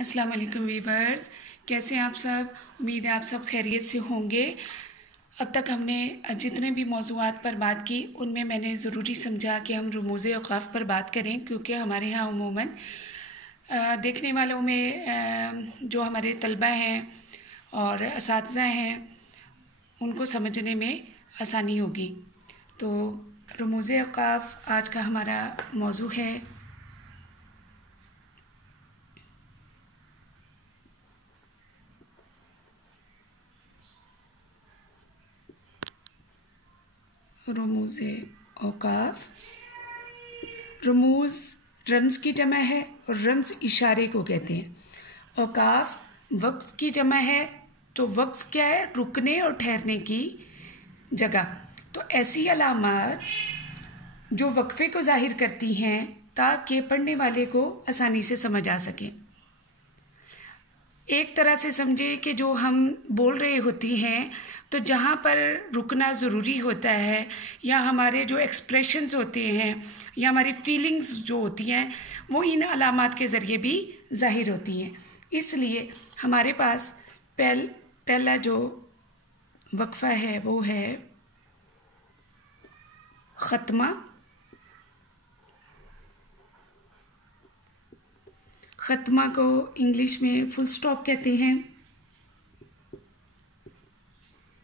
अस्सलाम वालेकुम वीवर्स, कैसे हैं आप सब। उम्मीद है आप सब खैरियत से होंगे। अब तक हमने जितने भी मौज़ूआत पर बात की उनमें मैंने ज़रूरी समझा कि हम रमूज़ औक़ाफ़ पर बात करें, क्योंकि हमारे यहाँ उमूमन देखने वालों में जो हमारे तलबा हैं और असातिज़ा हैं उनको समझने में आसानी होगी। तो रमूज़ औक़ाफ़ आज का हमारा मौज़ू है। रमूज़ औक़ाफ़, रमूज़ रम्ज़ की जमा है और रम्ज़ इशारे को कहते हैं। औक़ाफ़ वक्फ़ की जमा है, तो वक्फ़ क्या है? रुकने और ठहरने की जगह। तो ऐसी अलामत जो वक्फ़े को ज़ाहिर करती हैं ताकि पढ़ने वाले को आसानी से समझ आ सके। एक तरह से समझे कि जो हम बोल रहे होती हैं तो जहाँ पर रुकना ज़रूरी होता है, या हमारे जो एक्सप्रेशंस होते हैं या हमारी फीलिंग्स जो होती हैं वो इन अलामात के ज़रिए भी ज़ाहिर होती हैं। इसलिए हमारे पास पहला जो वक्फ़ा है वो है ख़त्मा। ख़त्मा को इंग्लिश में फुल स्टॉप कहते हैं,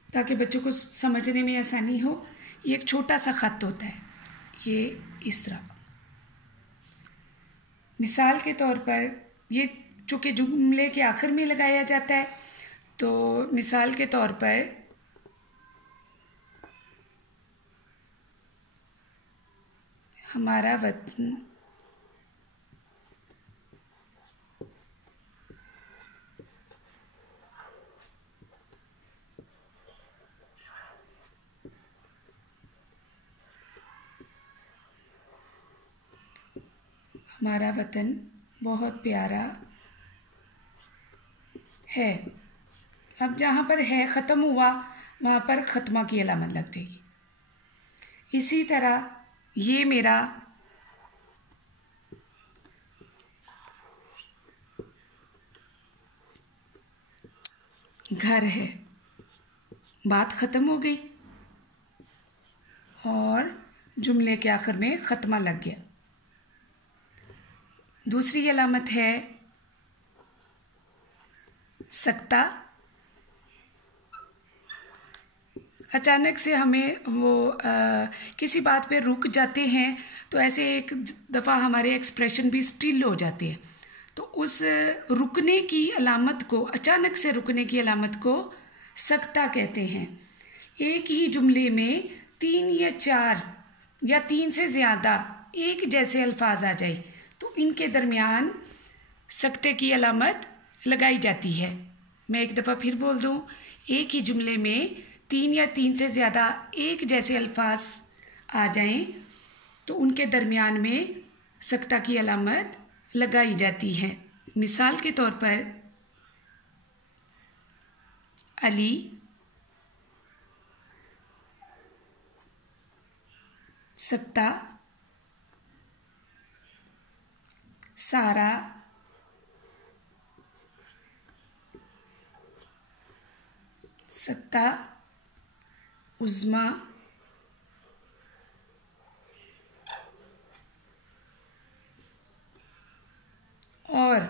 ताकि बच्चों को समझने में आसानी हो। ये एक छोटा सा ख़त होता है, ये इस तरह। मिसाल के तौर पर ये चूँकि जुमले के आखिर में लगाया जाता है, तो मिसाल के तौर पर हमारा वतन हमारा वतन बहुत प्यारा है। अब जहाँ पर है ख़त्म हुआ वहाँ पर ख़त्मा की अलामत लग जाएगी। इसी तरह ये मेरा घर है, बात ख़त्म हो गई और जुमले के आखिर में ख़त्मा लग गया। दूसरी अलामत है सकता। अचानक से हमें वो किसी बात पे रुक जाते हैं, तो ऐसे एक दफ़ा हमारे एक्सप्रेशन भी स्टिल हो जाते हैं। तो उस रुकने की अलामत को, अचानक से रुकने की अलामत को सकता कहते हैं। एक ही जुमले में 3 या 4 या 3 से ज़्यादा एक जैसे अल्फाज आ जाए तो इनके दरमियान सकते की अलामत लगाई जाती है। मैं एक दफ़ा फिर बोल दूं, एक ही जुमले में 3 या 3 से ज़्यादा एक जैसे अल्फाज आ जाएं तो उनके दरमियान में सकता की अलामत लगाई जाती है। मिसाल के तौर पर अली, सकता, सारा, सकता, उज़्मा, और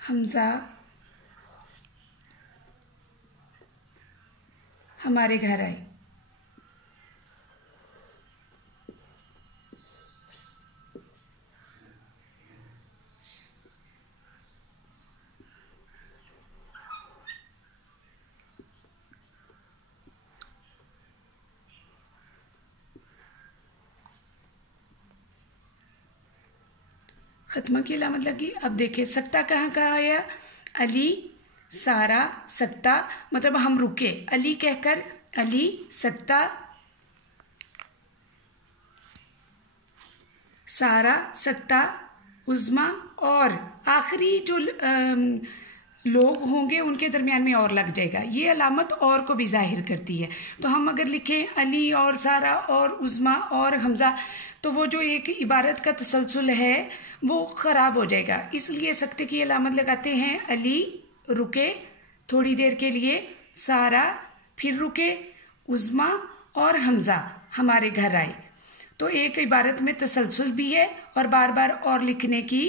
हमज़ा हमारे घर आए। ख़त्मा की अलामत लगी। अब देखिए सकता कहाँ कहाँ आया? अली, सारा, सकता, मतलब हम रुके अली कहकर, अली, सकता, सारा, सकता, उज़्मा, और आखिरी जो लोग होंगे उनके दरमियान में और लग जाएगा, ये अलामत और को भी जाहिर करती है। तो हम अगर लिखें अली और सारा और उज़मा और हमज़ा, तो वो जो एक इबारत का तसलसल है वो ख़राब हो जाएगा। इसलिए सख्ते की अलामत लगाते हैं, अली रुके थोड़ी देर के लिए, सारा फिर रुके, उज़मा और हमज़ा हमारे घर आए। तो एक इबारत में तसलसल भी है और बार बार और लिखने की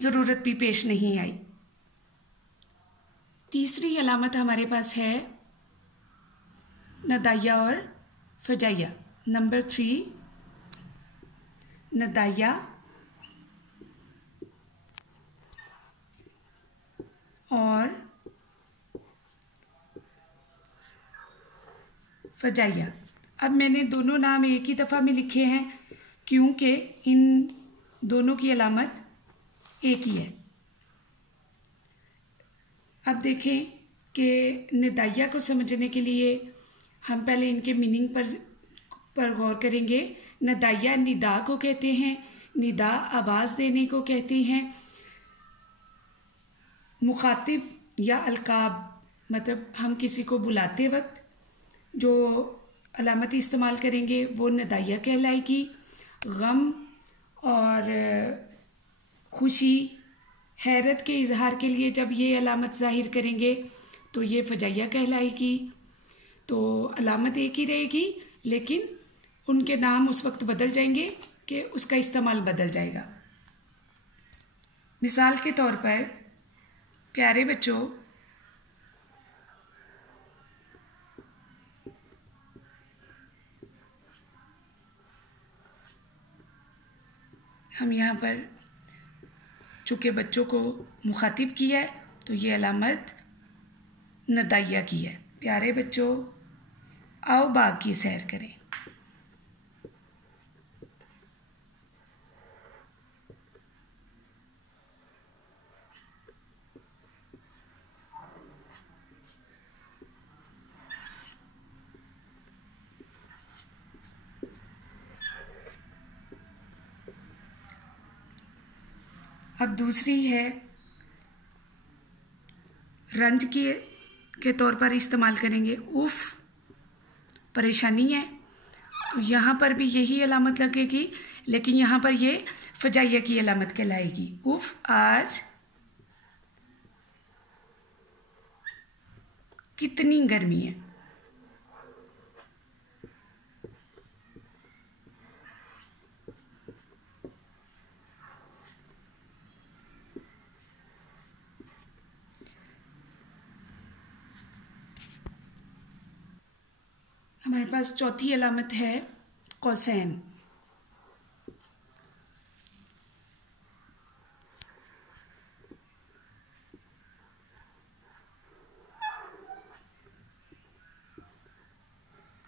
ज़रूरत भी पेश नहीं आई। तीसरी अलामत हमारे पास है नदाया और फजाइया। नंबर 3, नदाया और फजाइया। अब मैंने दोनों नाम एक ही दफ़ा में लिखे हैं क्योंकि इन दोनों की अलामत एक ही है। अब देखें कि निदाया को समझने के लिए हम पहले इनके मीनिंग पर गौर करेंगे। निदाया निदा को कहते हैं, निदा आवाज़ देने को कहते हैं। मुखातिब या अलकाब मतलब हम किसी को बुलाते वक्त जो अलामत इस्तेमाल करेंगे वो निदाया कहलाएगी। गम और खुशी, हैरत के इजहार के लिए जब ये अलामत ज़ाहिर करेंगे तो ये फजाइया कहलाएगी। तो अलामत एक ही रहेगी लेकिन उनके नाम उस वक्त बदल जाएंगे कि उसका इस्तेमाल बदल जाएगा। मिसाल के तौर पर, प्यारे बच्चों, हम यहाँ पर चूँकि बच्चों को मुखातिब किया है तो ये अलामत नदाइया की है। प्यारे बच्चों, आओ बाग की सैर करें। अब दूसरी है रंज के तौर पर इस्तेमाल करेंगे। उफ, परेशानी है, तो यहाँ पर भी यही अलामत लगेगी लेकिन यहाँ पर ये फजाइया की अलामत कहलाएगी। उफ, आज कितनी गर्मी है। हमारे पास चौथी अलामत है कोसैन।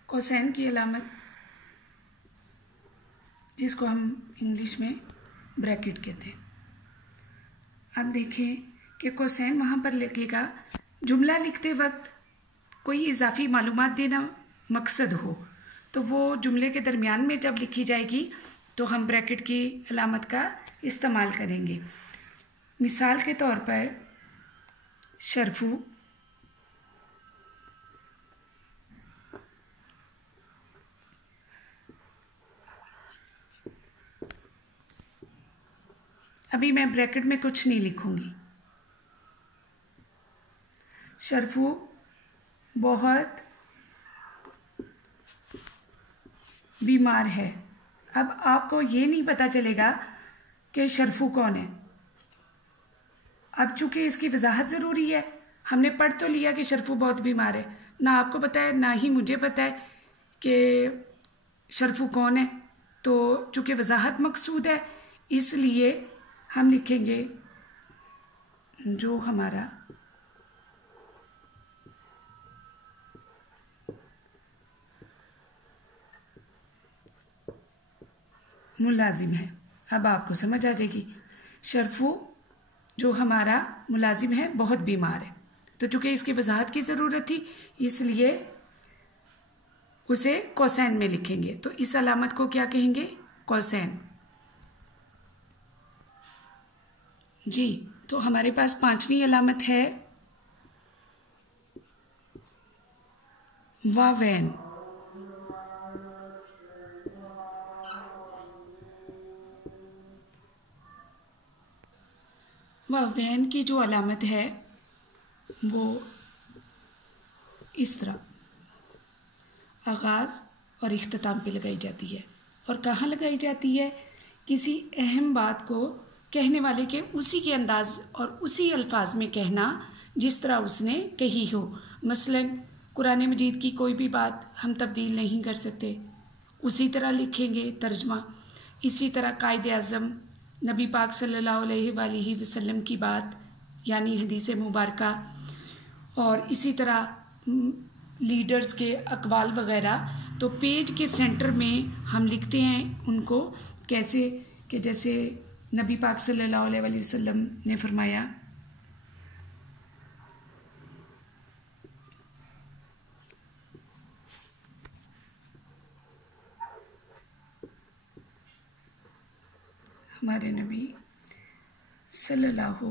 कोसैन की अलामत, जिसको हम इंग्लिश में ब्रैकेट कहते हैं। अब देखें कि कोसैन वहाँ पर लगेगा जुमला लिखते वक्त कोई इजाफी मालूमात देना मकसद हो, तो वो जुमले के दरमियान में जब लिखी जाएगी तो हम ब्रैकेट की अलामत का इस्तेमाल करेंगे। मिसाल के तौर पर, शरफू अभी मैं ब्रैकेट में कुछ नहीं लिखूंगी। शरफू बहुत बीमार है। अब आपको ये नहीं पता चलेगा कि शरफू कौन है। अब चूंकि इसकी वजाहत ज़रूरी है, हमने पढ़ तो लिया कि शरफू बहुत बीमार है, ना आपको पता है ना ही मुझे पता है कि शरफू कौन है। तो चूंकि वजाहत मकसूद है इसलिए हम लिखेंगे जो हमारा मुलाजिम है। अब आपको समझ आ जाएगी, शरफू जो हमारा मुलाजिम है बहुत बीमार है। तो चूंकि इसकी वजाहत की ज़रूरत थी इसलिए उसे कोसैन में लिखेंगे। तो इस अलामत को क्या कहेंगे? कोसैन। जी, तो हमारे पास पांचवी अलामत है वावैन। वावैन की जो अलामत है वो इस तरह आगाज़ और इख्तिताम पे लगाई जाती है। और कहाँ लगाई जाती है? किसी अहम बात को कहने वाले के उसी के अंदाज और उसी अल्फाज में कहना जिस तरह उसने कही हो। मसलन कुरान मजीद की कोई भी बात हम तब्दील नहीं कर सकते, उसी तरह लिखेंगे तर्जमा। इसी तरह कायदे आज़म नबी पाक सल्लल्लाहु अलैहि वसल्लम की बात यानी हदीस मुबारका, और इसी तरह लीडर्स के अकवाल वगैरह, तो पेज के सेंटर में हम लिखते हैं उनको कैसे कि जैसे नबी पाक सल्लल्लाहु अलैहि वसल्लम ने फरमाया, हमारे नबी सल्लल्लाहु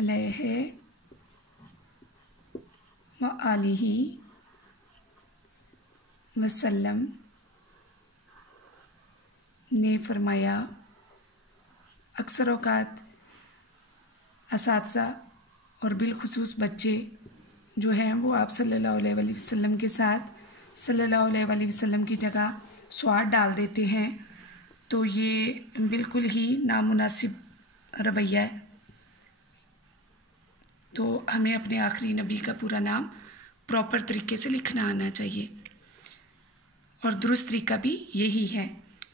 अलैहि व आलिही वसल्लम ने फरमाया, अक्सर औकात असातिज़ा और बिलखुसूस बच्चे जो हैं वो आप सल्लल्लाहु अलैहि वसल्लम के साथ सल्लल्लाहु अलैहि वसल्लम की जगह स्वाद डाल देते हैं, तो ये बिल्कुल ही नामुनासिब रवैया है। तो हमें अपने आखिरी नबी का पूरा नाम प्रॉपर तरीके से लिखना आना चाहिए, और दुरुस्त तरीका भी यही है।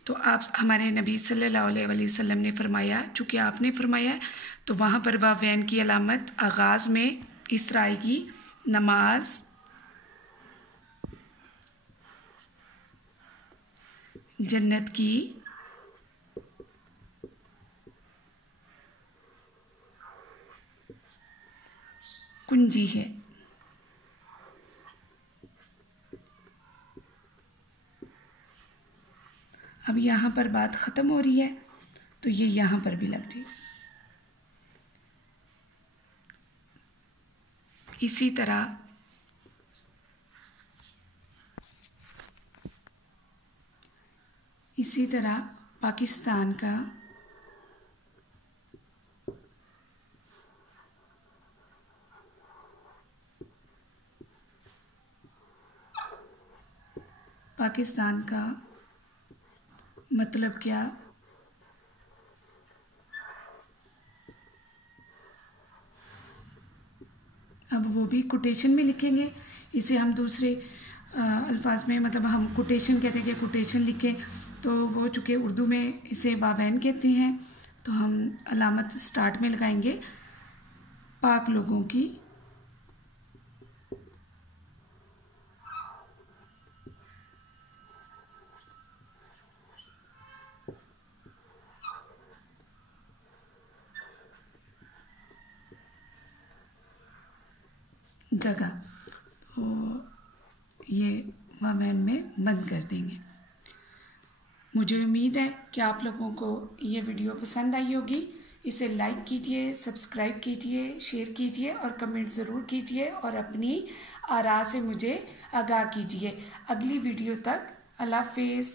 तो आप हमारे नबी सल्लल्लाहु अलैहि वसल्लम ने फरमाया, चूँकि आपने फरमाया तो वहाँ पर वावैन की अलामत आगाज़ में इस तरह आएगी, नमाज जन्नत की कुंजी है। अब यहाँ पर बात ख़त्म हो रही है तो ये यहाँ पर भी लग जाए। इसी तरह पाकिस्तान का मतलब क्या? अब वो भी कोटेशन में लिखेंगे। इसे हम दूसरे अल्फाज में, मतलब हम कोटेशन कहते हैं कि कोटेशन लिखें, तो वो चूँकि उर्दू में इसे वावैन कहते हैं, तो हम अलामत स्टार्ट में लगाएंगे पाक लोगों की जगह, तो ये वावैन में बंद कर देंगे। मुझे उम्मीद है कि आप लोगों को ये वीडियो पसंद आई होगी। इसे लाइक कीजिए, सब्सक्राइब कीजिए, शेयर कीजिए और कमेंट ज़रूर कीजिए, और अपनी आरा से मुझे आगाह कीजिए। अगली वीडियो तक अल्लाह हाफ़िज़।